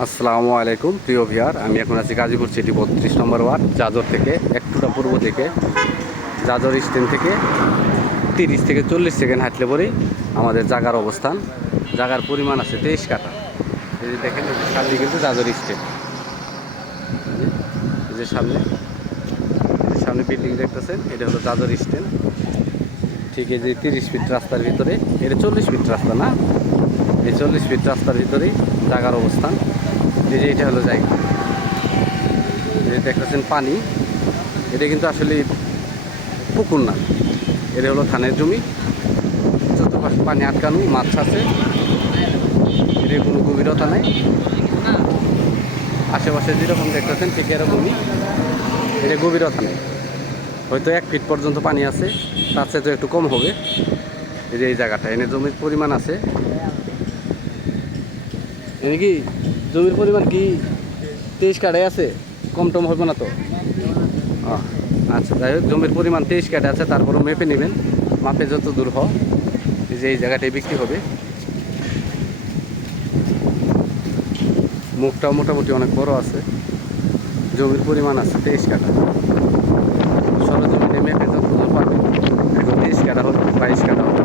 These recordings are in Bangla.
আসসালামু আলাইকুম প্রিয় ভিউয়ার, আমি এখন আছি গাজীপুর সিটি 32 নম্বর ওয়ার্ড। জাজর থেকে একটুটা পূর্ব দিকে, জাজর স্ট্যান্ড থেকে 30 থেকে 40 সেকেন্ড হাঁটলে পরেই আমাদের জায়গার অবস্থান। জায়গার পরিমাণ আছে 23 কাঠা। এই যে দেখেন, এই যে সামনে কিন্তু জাজর স্ট্যান্ড, এই যে সামনে বিল্ডিং দেখতেছেন, এটা হলো জাজর স্ট্যান্ড। ঠিক এই যে 30 ফিট রাস্তার ভিতরে, এটা 40 ফিট রাস্তা না, এই 40 ফিট রাস্তার ভিতরেই জায়গার অবস্থান। এই যে এটা হলো জায়গা, এই দেখতেছেন পানি, এটা কিন্তু আসলে পুকুর না, এটা হলো ধানের জমি। চতুর্পাশে পানি আটকানো, মাছ আছে, এর কোনো গভীরতা নাই। আশেপাশে যেরকম দেখতেছেন ঠিক এরকমই, এটা গভীরতা নেই, হয়তো 1 ফিট পর্যন্ত পানি আছে, তার চেয়ে তো একটু কম হবে। এই যে এই জায়গাটা, এনে জমির পরিমাণ আছে, এনে কি জমির পরিমাণ কি 23 কাঠায় আছে, কম টম হবে না তো? আচ্ছা, যাই হোক, জমির পরিমাণ 23 কাঠা আছে, তারপরও মেপে নেবেন, মাপে যত দূর হয়। এই যে এই জায়গাটাই বিক্রি হবে। মুখটাও মোটামুটি অনেক বড় আছে, জমির পরিমাণ আছে 23 কাঠা। সরজমিনে মেপে যত দূর পাবেন, এখন 23 কাঠা হোক 22 কাঠা হোক,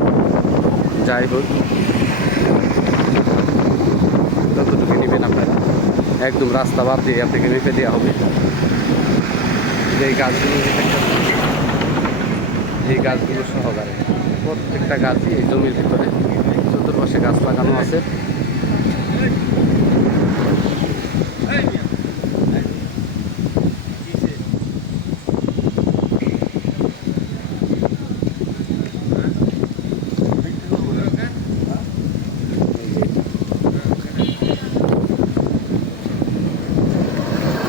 যাই হোক যতটুকু নেবেন আপনারা, একদম রাস্তা বাদ দিয়ে আপনাকে মেপে দেওয়া হবে। এই গাছগুলো এই গাছগুলো সহকারে প্রত্যেকটা গাছই এই জমির ভিতরে চতুর্পাশে গাছ লাগানো আছে।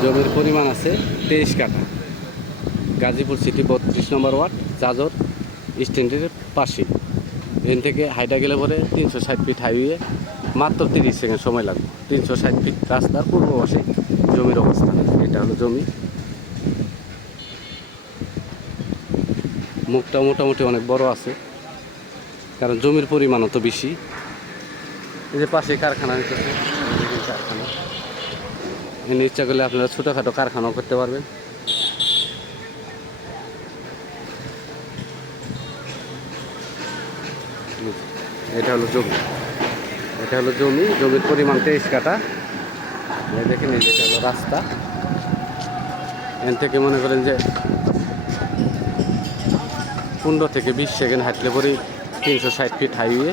জমির পরিমাণ আছে 23 কাঠা, গাজীপুর সিটি 32 নম্বর ওয়ার্ড, জাজর স্ট্যান্ডের পাশে। এখান থেকে হাইটা গেলে পরে 360 ফিট হাইওয়ে, মাত্র 30 সেকেন্ড সময় লাগবে। 360 ফিট রাস্তার পূর্ব পাশে জমির অবস্থান। এটা হলো জমি, মুখটা মোটামুটি অনেক বড় আছে, কারণ জমির পরিমাণও তো বেশি। এই যে পাশে কারখানা নিতেছে, কারখানা এনে ইচ্ছা করলে আপনারা ছোটোখাটো কারখানাও করতে পারবেন। এটা হলো জমি, এটা হলো জমি, জমির পরিমাণ 23 কাঠা। দেখেন, এই যেটা হলো রাস্তা, এখান থেকে মনে করেন যে 15 থেকে 20 সেকেন্ড হাঁটলে পরেই 360 ফিট হাইওয়ে।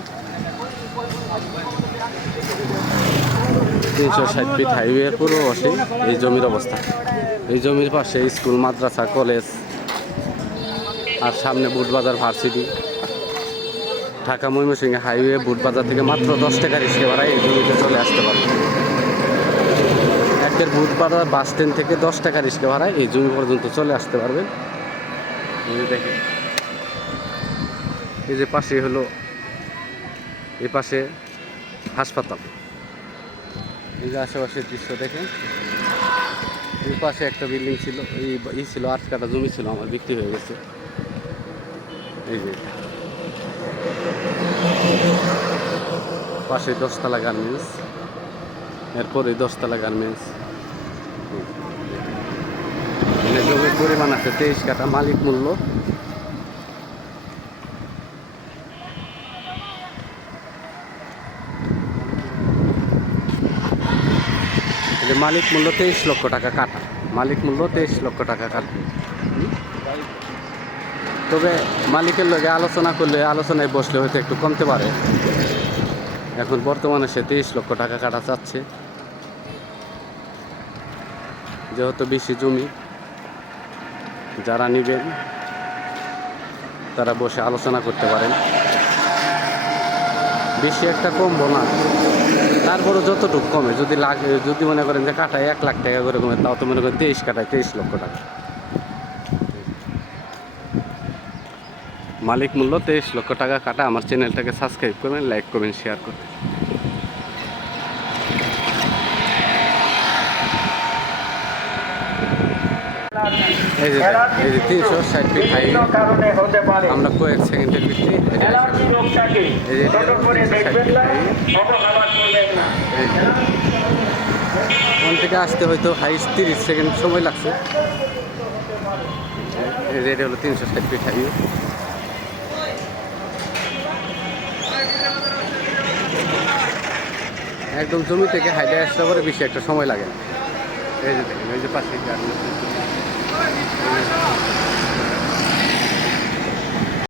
360 ফিট হাইওয়ের পুরো বসে এই জমির অবস্থা। এই জমির পাশে স্কুল, মাদ্রাসা, কলেজ, আর সামনে বুটবাজার ভার্সিটি। ঢাকা ময়মনসিংহ হাইওয়ে বুটবাজার থেকে মাত্র 10 টাকা রিক্সা ভাড়ায় এই জমিতে চলে আসতে পারবে। একের বুটবাজার বাস স্ট্যান্ড থেকে 10 টাকা রিক্সা ভাড়ায় এই জমি পর্যন্ত চলে আসতে পারবেন। দেখেন, এই যে পাশে হলো, এই পাশে হাসপাতাল। এই যে আশেপাশের দৃশ্য দেখেন, এই পাশে একটা বিল্ডিং ছিল, এই ছিল 8 কাঠা জমি ছিল, আমার বিক্রি হয়ে গেছে। এই যে পাশে 10 তলা গার্মেন্টস, এরপরে 10 তলা গার্মেন্টস। জমির পরিমাণ আছে 23 কাঠা, মালিক মূল্য মালিক মূল্য 23 লক্ষ টাকা কাঠা, মালিক মূল্য 23 লক্ষ টাকা কাঠা। তবে মালিকের লগে আলোচনা করলে, আলোচনায় বসলে হয়তো একটু কমতে পারে। এখন বর্তমানে সে 23 লক্ষ টাকা কাটা চাচ্ছে, যেহেতু বেশি জমি। যারা নেবেন তারা বসে আলোচনা করতে পারেন, বেশি একটা কমবো না, তারপরে যতটুকু কমে, যদি লাগে, যদি মনে করেন যে কাটায় 1 লাখ টাকা করে কমে, তাও তো মনে করেন 23 কাটায় 23 লক্ষ টাকা। মালিক মূল্য 23 লক্ষ টাকা কাটা। আমার চ্যানেলটাকে সাবস্ক্রাইব করবেন, লাইক করবেন, শেয়ার করবেন। এই যে 360 ফিট হাই, আমরা কয়েক সেকেন্ডের ভিতরে এই যে 360 ফিট হাই। থেকে আসতে হয়তো হাইস্ট 30 সেকেন্ড সময় লাগছে। এই যে এটা হলো 360 ফিট হাইওয়ে। একদম জমি থেকে হাইটে আসতে পরে বেশি একটা সময় লাগে না। এই যে দেখেন, এই যে পাশে গাড়ি